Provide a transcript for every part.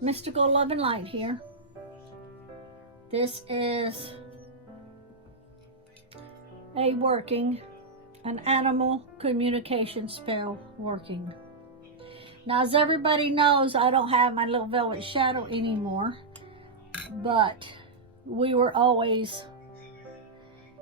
Mystical Love and Light here. This is an animal communication spell working. Now, as everybody knows, I don't have my little velvet shadow anymore, but we were always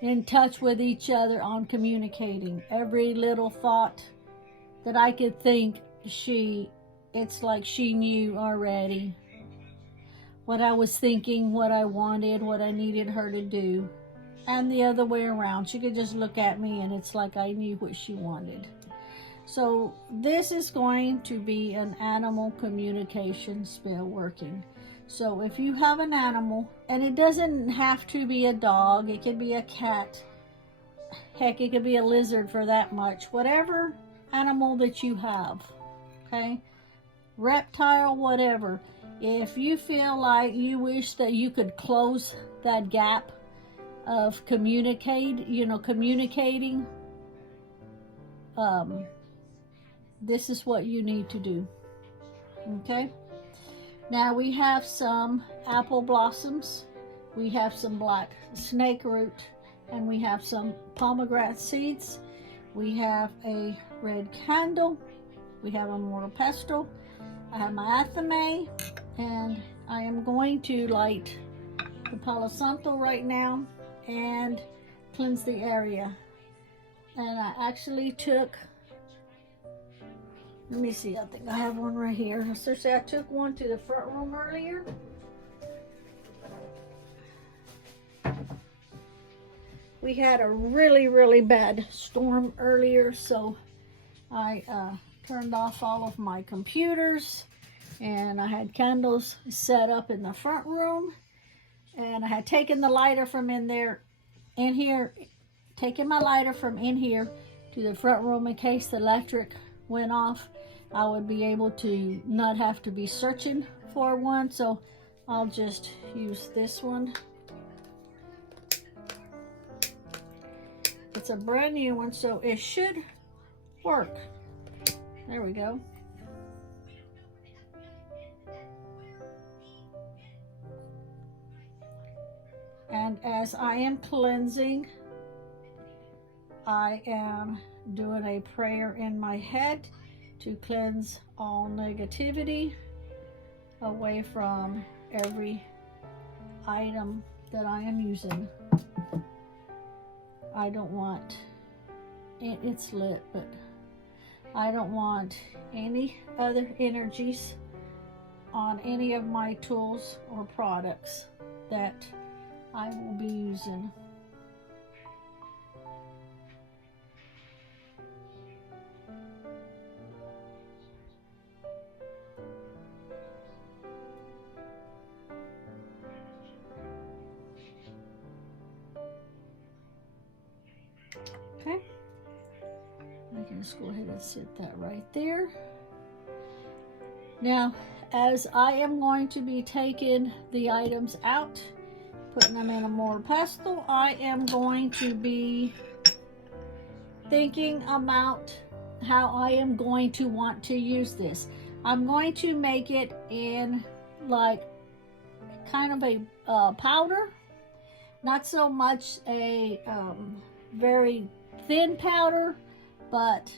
in touch with each other on communicating. Every little thought that I could think, it's like she knew already what I was thinking, what I wanted, what I needed her to do, and the other way around. She could just look at me and it's like I knew what she wanted. So this is going to be an animal communication spell working. So if you have an animal, and it doesn't have to be a dog, it could be a cat, heck, it could be a lizard for that much, whatever animal that you have, okay, reptile, whatever. If you feel like you wish that you could close that gap of communicating, this is what you need to do. Okay, now we have some apple blossoms, we have some black snake root, and we have some pomegranate seeds. We have a red candle, we have a mortar pestle, I have my athame, and I am going to light the Palo Santo right now and cleanse the area. And I actually took, let me see, I think I have one right here. Seriously, I took one to the front room earlier. We had a really, really bad storm earlier, so I turned off all of my computers, and I had candles set up in the front room, and I had taken the lighter from taking my lighter from in here to the front room in case the electric went off. I would be able to not have to be searching for one, so I'll just use this one. It's a brand new one, so it should work. There we go. And as I am cleansing, I am doing a prayer in my head to cleanse all negativity away from every item that I am using. I don't want, it's lit, but I don't want any other energies on any of my tools or products that I will be using. Okay, I can just go ahead and set that right there. Now, as I am going to be taking the items out, putting them in a mortar pestle, I am going to be thinking about how I am going to want to use this. I'm going to make it in like kind of a powder, not so much a very thin powder, but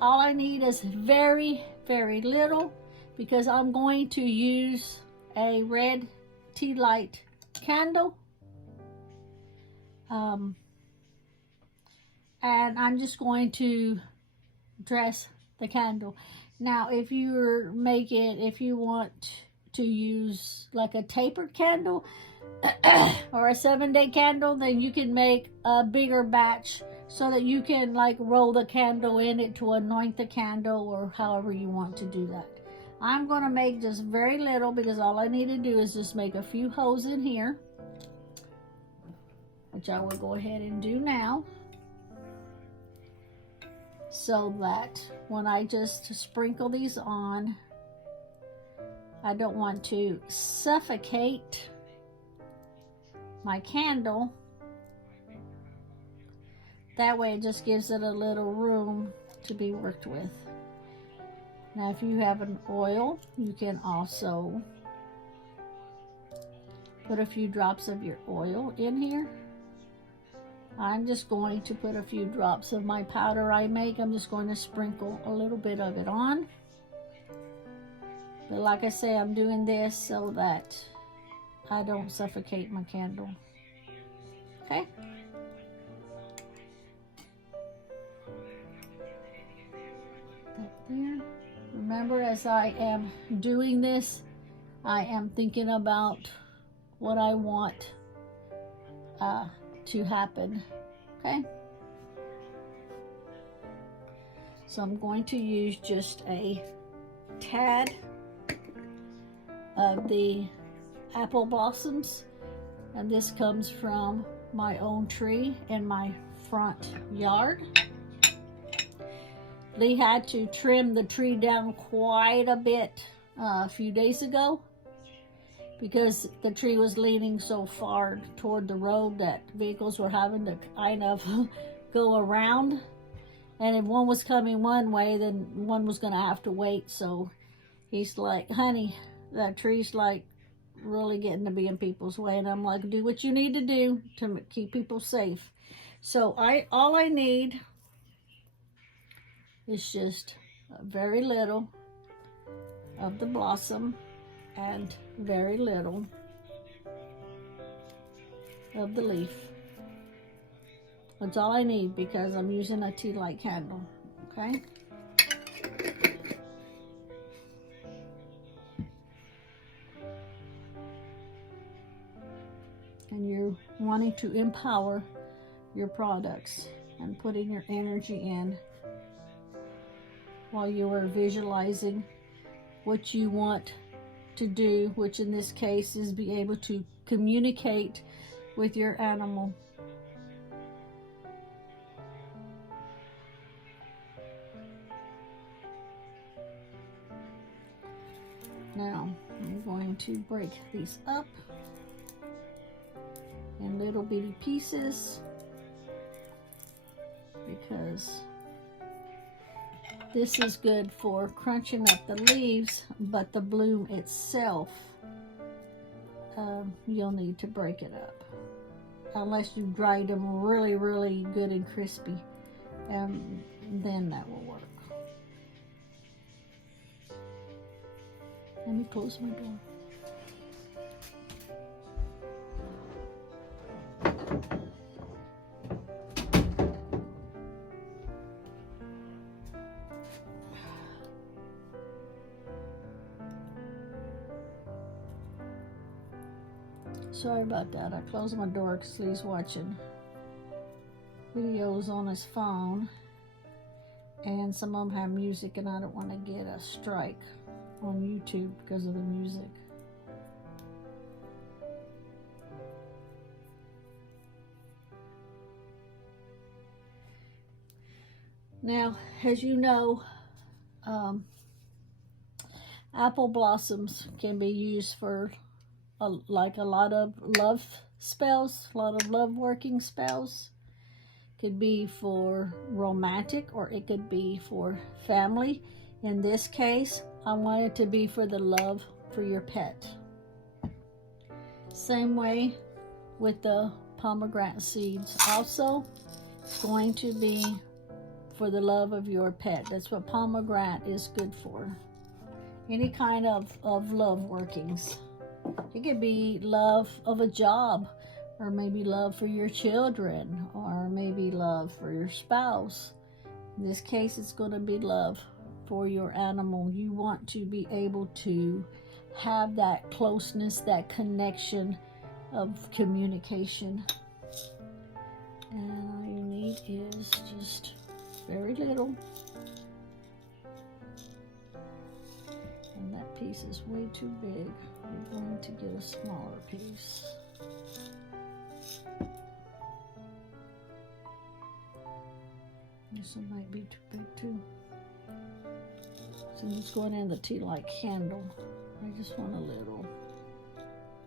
all I need is very, very little, because I'm going to use a red tea light candle, and I'm just going to dress the candle. Now, if you want to use like a tapered candle or a 7-day candle, then you can make a bigger batch so that you can like roll the candle in it to anoint the candle, or however you want to do that. I'm going to make just very little, because all I need to do is just make a few holes in here, which I will go ahead and do now, so that when I just sprinkle these on, I don't want to suffocate my candle. That way it just gives it a little room to be worked with. Now, if you have an oil, you can also put a few drops of your oil in here. I'm just going to put a few drops of my powder I make. I'm just going to sprinkle a little bit of it on. But like I say, I'm doing this so that I don't suffocate my candle. Okay? That there. Remember, as I am doing this, I am thinking about what I want to happen. Okay? So I'm going to use just a tad of the apple blossoms, and this comes from my own tree in my front yard. Lee had to trim the tree down quite a bit a few days ago because the tree was leaning so far toward the road that vehicles were having to kind of go around, and if one was coming one way, then one was going to have to wait. So he's like, honey, that tree's like really getting to be in people's way. And I'm like, do what you need to do to keep people safe. So all I need is just very little of the blossom and very little of the leaf. That's all I need because I'm using a tea light candle. Okay? And you're wanting to empower your products and putting your energy in while you are visualizing what you want to do, which in this case is be able to communicate with your animal. Now I'm going to break these up in little bitty pieces because this is good for crunching up the leaves, but the bloom itself, you'll need to break it up unless you dried them really, really good and crispy, and then that will work. Let me close my door. Sorry about that. I closed my door because Lee's watching videos on his phone, and some of them have music, and I don't want to get a strike on YouTube because of the music. Now, as you know, apple blossoms can be used for like a lot of love spells, a lot of love working spells. Could be for romantic, or it could be for family. In this case, I want it to be for the love for your pet. Same way with the pomegranate seeds. Also, it's going to be for the love of your pet. That's what pomegranate is good for. Any kind of love workings. It could be love of a job, or maybe love for your children, or maybe love for your spouse. In this case, it's going to be love for your animal. You want to be able to have that closeness, that connection of communication. And all you need is just very little. And that piece is way too big. We're going to get a smaller piece. This one might be too big too. So it's going in the tea light candle. I just want a little.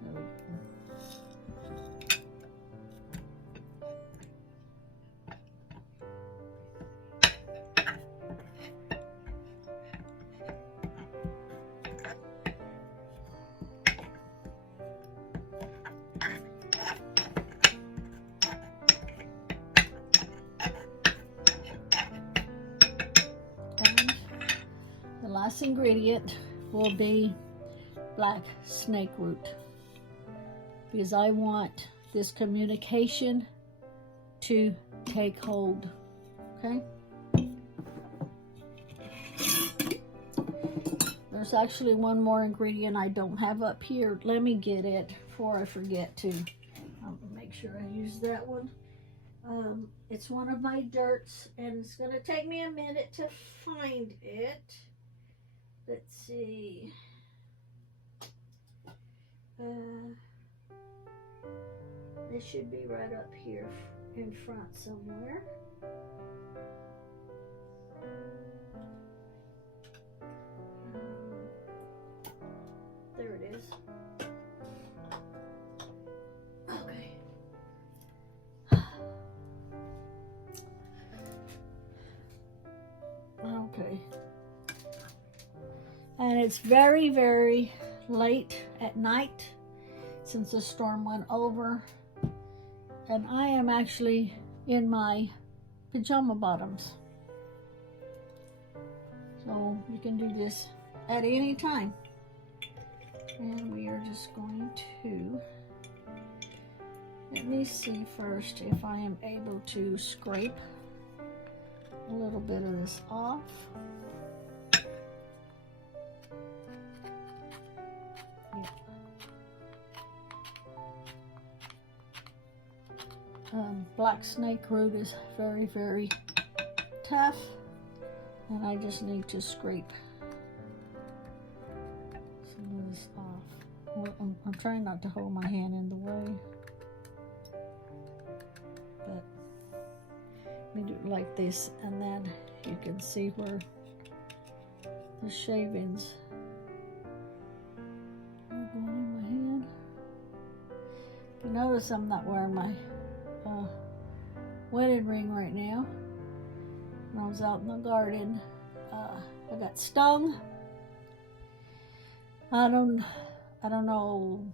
There we go. The last ingredient will be black snake root, because I want this communication to take hold. Okay? There's actually one more ingredient I don't have up here. Let me get it before I forget to. I'll make sure I use that one. It's one of my dirts, and it's going to take me a minute to find it. Let's see. It should be right up here in front somewhere. There it is. Okay. Okay. And it's very, very late at night since the storm went over. And I am actually in my pajama bottoms. So you can do this at any time. And we are just going to, let me see first if I am able to scrape a little bit of this off. Black snake root is very, very tough, and I just need to scrape some of this off. Well, I'm trying not to hold my hand in the way, but let me do it like this, and then you can see where the shavings are going in my hand. You notice I'm not wearing my wedding ring right now. When I was out in the garden, I got stung. I don't know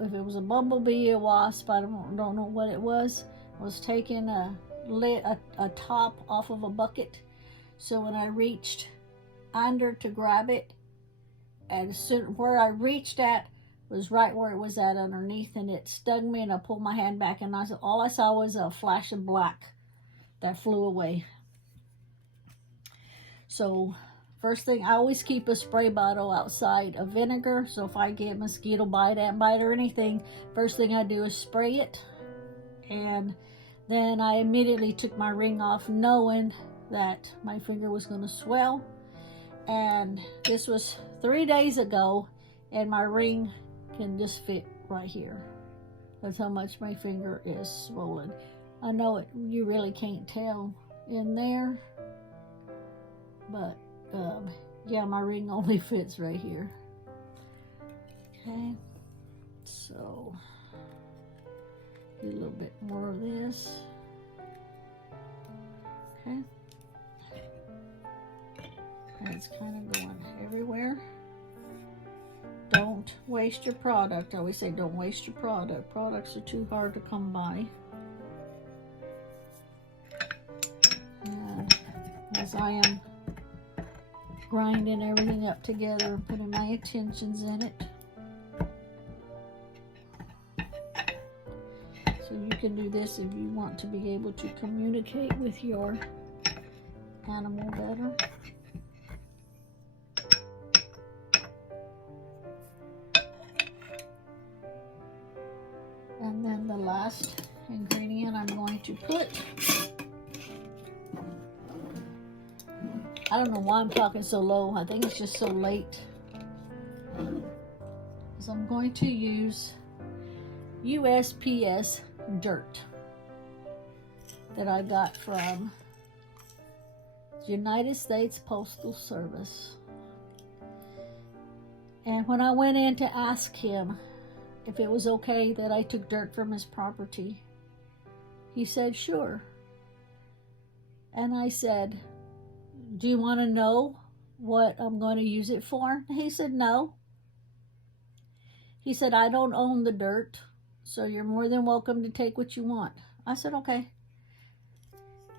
if it was a bumblebee, a wasp. I don't know what it was. I was taking a top off of a bucket, so when I reached under to grab it, and where I reached at was right where it was at underneath, and it stung me, and I pulled my hand back, and all I saw was a flash of black that flew away. So first thing, I always keep a spray bottle outside of vinegar, so if I get mosquito bite, ant bite, or anything, first thing I do is spray it. And then I immediately took my ring off, knowing that my finger was going to swell. And this was 3 days ago, and my ring can just fit right here. That's how much my finger is swollen. I know it, you really can't tell in there, but yeah, my ring only fits right here. Okay, so do a little bit more of this. Okay, and it's kind of going everywhere. Don't waste your product. I always say don't waste your product. Products are too hard to come by. And as I am grinding everything up together and putting my intentions in it, so you can do this if you want to be able to communicate with your animal better. And then the last ingredient I'm going to put, I don't know why I'm talking so low, I think it's just so late, so I'm going to use USPS dirt that I got from the United States Postal Service. And when I went in to ask him if it was okay that I took dirt from his property, he said, sure. And I said, do you want to know what I'm going to use it for? He said, no. He said, I don't own the dirt, so you're more than welcome to take what you want. I said, okay.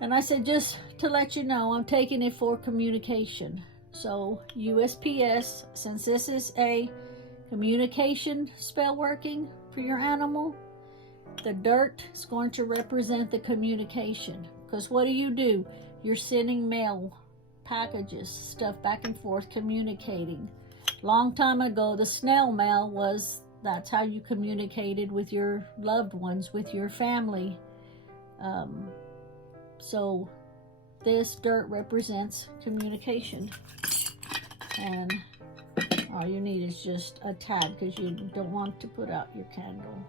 And I said, just to let you know, I'm taking it for communication. So USPS, since this is a communication spell working for your animal, the dirt is going to represent the communication. Because what do? You're sending mail, packages, stuff back and forth, communicating. Long time ago, the snail mail that's how you communicated with your loved ones, with your family. So this dirt represents communication. And all you need is just a tad, because you don't want to put out your candle.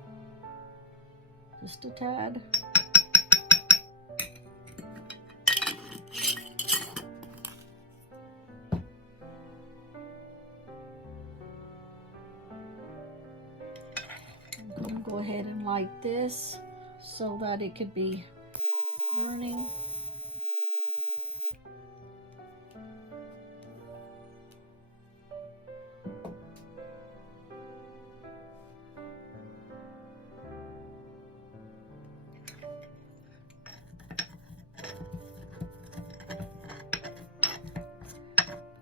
Just a tad. I'm going to go ahead and light this so that it could be burning.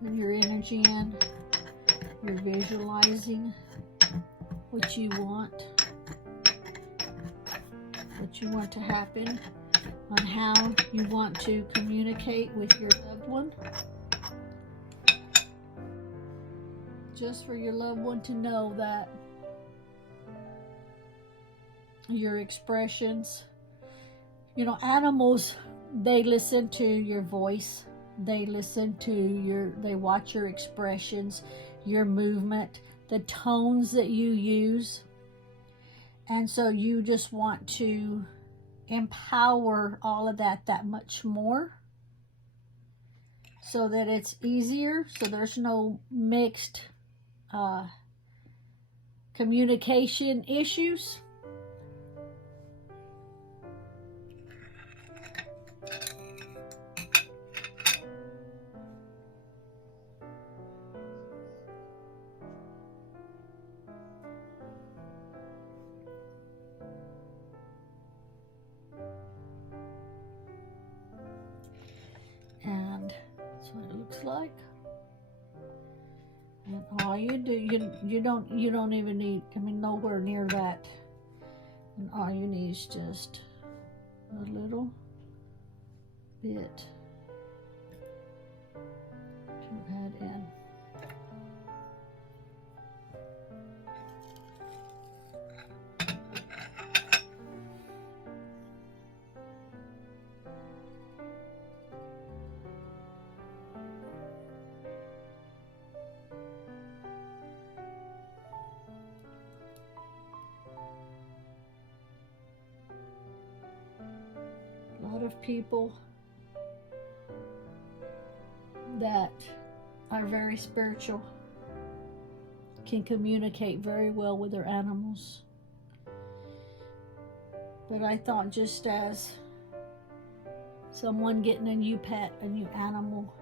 Put your energy in. You're visualizing what you want to happen, on how you want to communicate with your loved one. Just for your loved one to know that your expressions, animals, they listen to your voice. They listen to they watch your expressions, your movement, the tones that you use. And so you just want to empower all of that much more, so that it's easier, so there's no mixed communication issues. And that's what it looks like. And all you do, you don't even need, nowhere near that. And all you need is just a little bit to add in. A lot of people that are very spiritual can communicate very well with their animals. But I thought, just as someone getting a new pet, a new animal,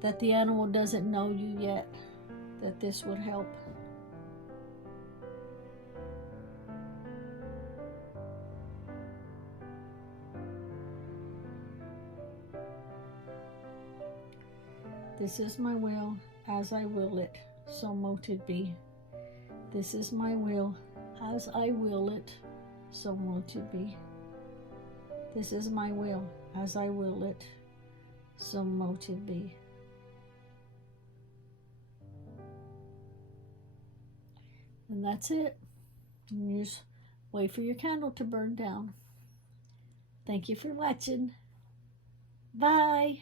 that the animal doesn't know you yet, that this would help. This is my will, as I will it, so mote it be. This is my will, as I will it, so mote it be. This is my will, as I will it, so mote it be. And that's it. And you just wait for your candle to burn down. Thank you for watching. Bye.